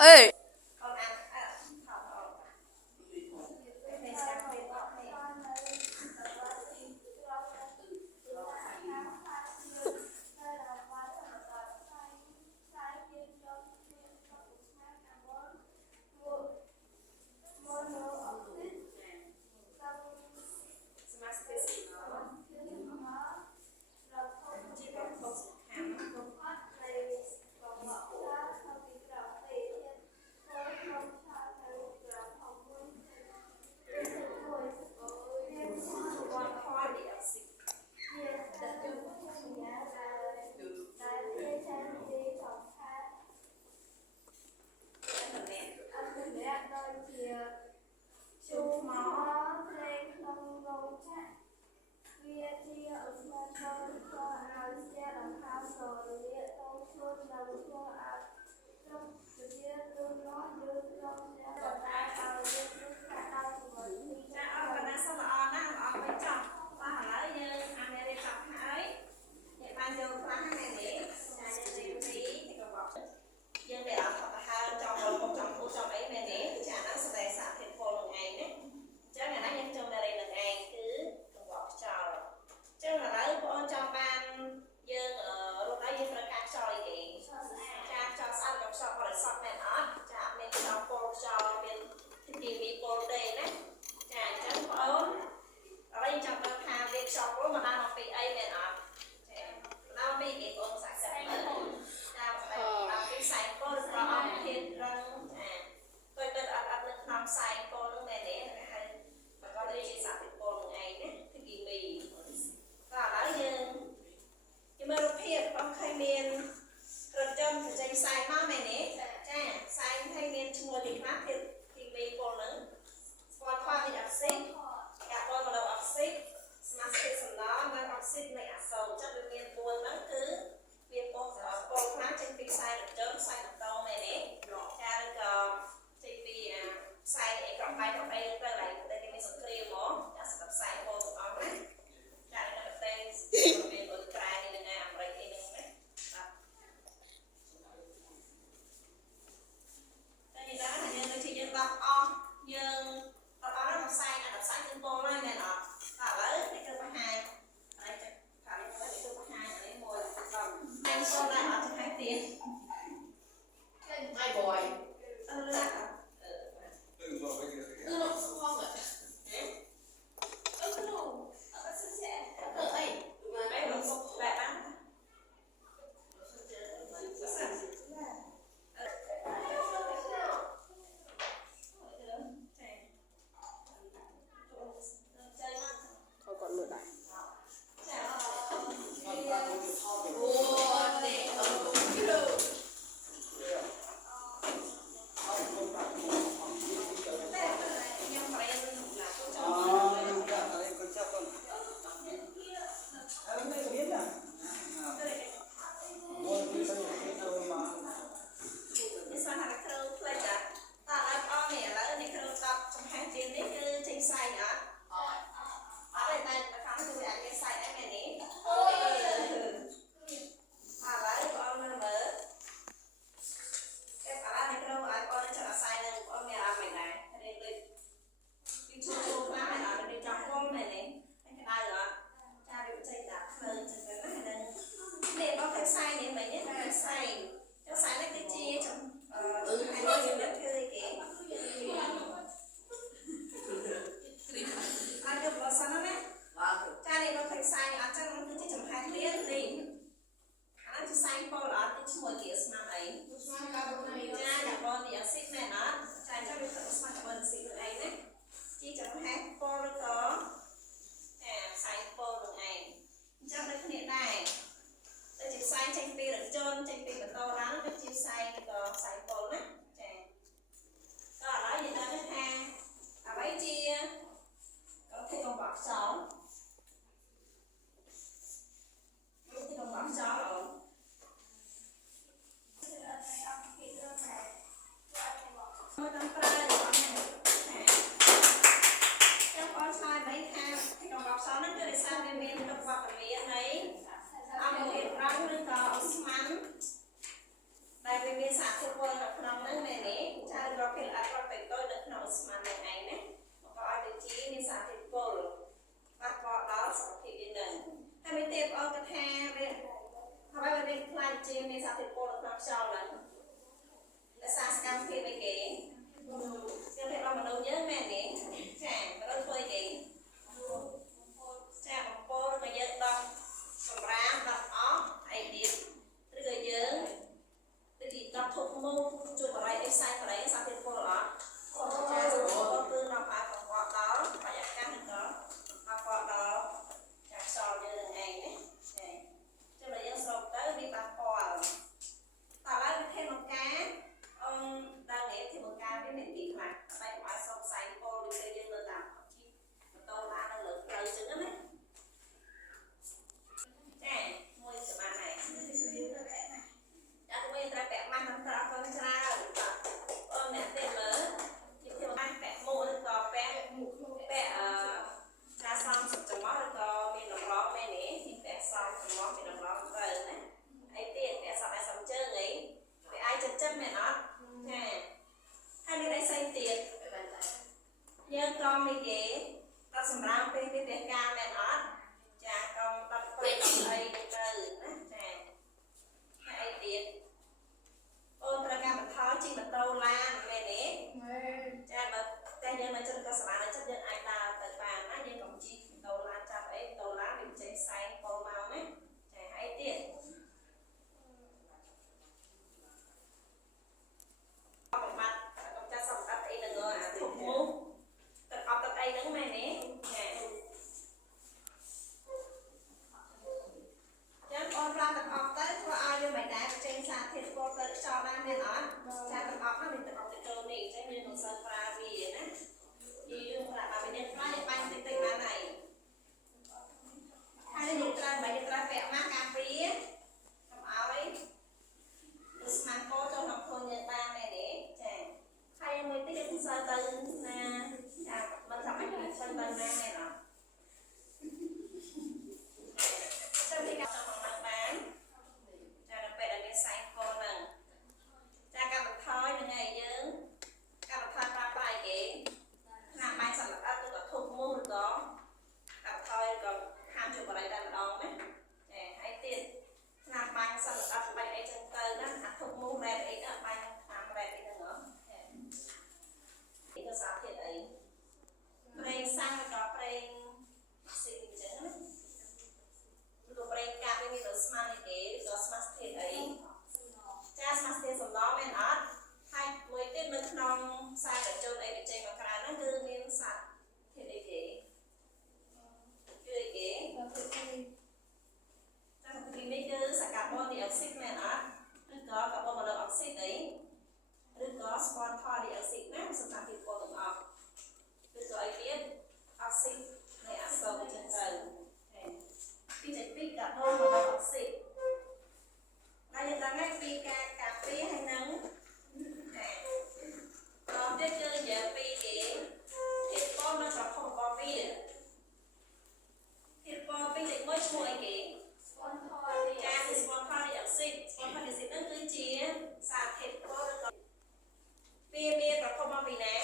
ê ហើយវាមានខ្លាចជាមានសារធាតុពុលក្នុងខ្យល់ហ្នឹងដោយសារសកម្មភាពអីគេគឺភាពរបស់មនុស្សយើងមែនទេចាមនុស្សធ្វើអីគេចាបំពុលឬក៏យើងដកសម្រាមដកអស់អីទៀតឬក៏យើងដូចជាដកធុកមុខជួយបរិយាអេសៃបរិយាសារធាតុពុលអត់ចាសម្ពុលគឺនាំឲ្យបង្កដល់បរិយាកាសឬក៏បង្កដល់ចាខ្យល់យើងនឹងឯងណាចាចំណុចយើងស្រូបទៅវាប៉ះពាល់តើឡើយវិធីបង្ការដល់នេះវិធីបង្ការវាមានពីខ្លះតែកុំឲ្យសោកផ្សាយពុលឬក៏យើងនៅតាមជីម៉ូតូឡាននៅលើផ្លូវចឹងណាចាមួយច្បាស់ហើយចាមួយត្រូវពាក់ម៉ាស់នឹងត្រូវអត់ច្រើនអូនអ្នកទេមើលជាភាពម៉ាស់ពាក់មួកឬក៏ពាក់ចាសំចំោះឬក៏មានតម្រងមែនទេទីពាក់សំចំោះមានតម្រងត្រូវណាអីទៀតពាក់សំឲ្យសំជើងអីវាអាចចិត្តមែនអត់ចាហើយមានអីផ្សេងទៀតយើងកុំនេះគេដល់សម្រាប់ពេលវាពាក់ការមែនអត់ចាកុំដល់ពេលអីទៅណាចាហើយអីទៀតអូនត្រូវការបន្ថយជិះម៉ូតូឡានមែនទេចាបើតែយើងនៅចិត្តក៏សមានៅចិត្តយើងអាចដើរទៅបានណាយើងកុំជិះម៉ូតូឡានចាប់អីម៉ូតូឡានវាចេញផ្សែងពុលមកណាចាហើយទៀតបំបត្តិកុំចាស់សម្បត្តិអីនឹងអាធុកមុខទឹកអប់ទឹកអីហ្នឹងមែនទេចាចាំអូនប្រើទឹកអប់ទៅធ្វើឲ្យយើងមិនដែលចេញសារធាតុពុលទៅខ្យល់បានមែនអត់ចាទឹកអប់ហ្នឹងមានទឹកអប់ទឹកចូលនេះអញ្ចឹងយើងមិនសូវប្រើវាណាយើងប្រើបើយើងប្រើយើងបាញ់តិចតិចបានហើយហើយយើងត្រូវបើយើងត្រូវពាក់ម៉ាស់ការពារកុំឲ្យស្មាពុលចូលក្នុងខ្លួនយើងបានមែនទេចាហើយមួយទៀតយើងសើទៅណាចាមិនចាំបាច់យើងទៅណាមែនអត់ចាំពីការចូលក្នុងបានចាដល់ពេលដែលមានសែងពុលហ្នឹងចាការបន្ថយនឹងឯងយើងការបន្ថយប្រើប្រាស់គេណាបាញ់សន្លឹកឬក៏ធុកមុខឬក៏ការបន្ថយក៏ហាមជួយបរិយាតែម្ដងណាចាហើយទៀតណាបាញ់សន្លឹកបាញ់អីចឹងទៅណាអាធុកមុខរ៉ែតអីទៅបាញ់តាមរ៉ែតអីហ្នឹងហ៎ចានេះក៏សារធាតុអីប្រេងសាំងឬក៏ប្រេងស៊ីអញ្ចឹងណាឬក៏ប្រេងកាប់វាមានស្មារតីគេឬក៏ស្មារតីអីចាស្មារតីសំឡងមែនអត់ហើយមួយទៀតនៅក្នុងខ្សែកញ្ចុនអីបញ្ចេញមកក្រៅហ្នឹងគឺមានសារធាតុអីគេគឺអីគេចាទីនេះគឺសកាបូនឌីអុកស៊ីតមែនអត់ឬក៏កាបូនម៉ូណូអុកស៊ីតអីឬក៏ស្ព័នថឌីអុកស៊ីតណាសម្រាប់ធាតុពុលទាំងអស់ឬក៏អីទៀតអុកស៊ីតនៃអាសូតអញ្ចឹងទៅទី7កាបូនម៉ូណូអុកស៊ីតហើយយើងដឹងហើយពីការការពារហើយនឹងដល់ទៀតគឺនិយាយពីគេធាតុពុលនៅក្នុងប្រភពរបស់វាធាតុពុលពីលេខ1ឈ្មោះអីគេស្ព័នថឌីចាគឺស្ព័នថឌីអុកស៊ីតស្ព័នថឌីអុកស៊ីតហ្នឹងគឺជាសារធាតុពុលឬក៏វាមានប្រភពមកពីណា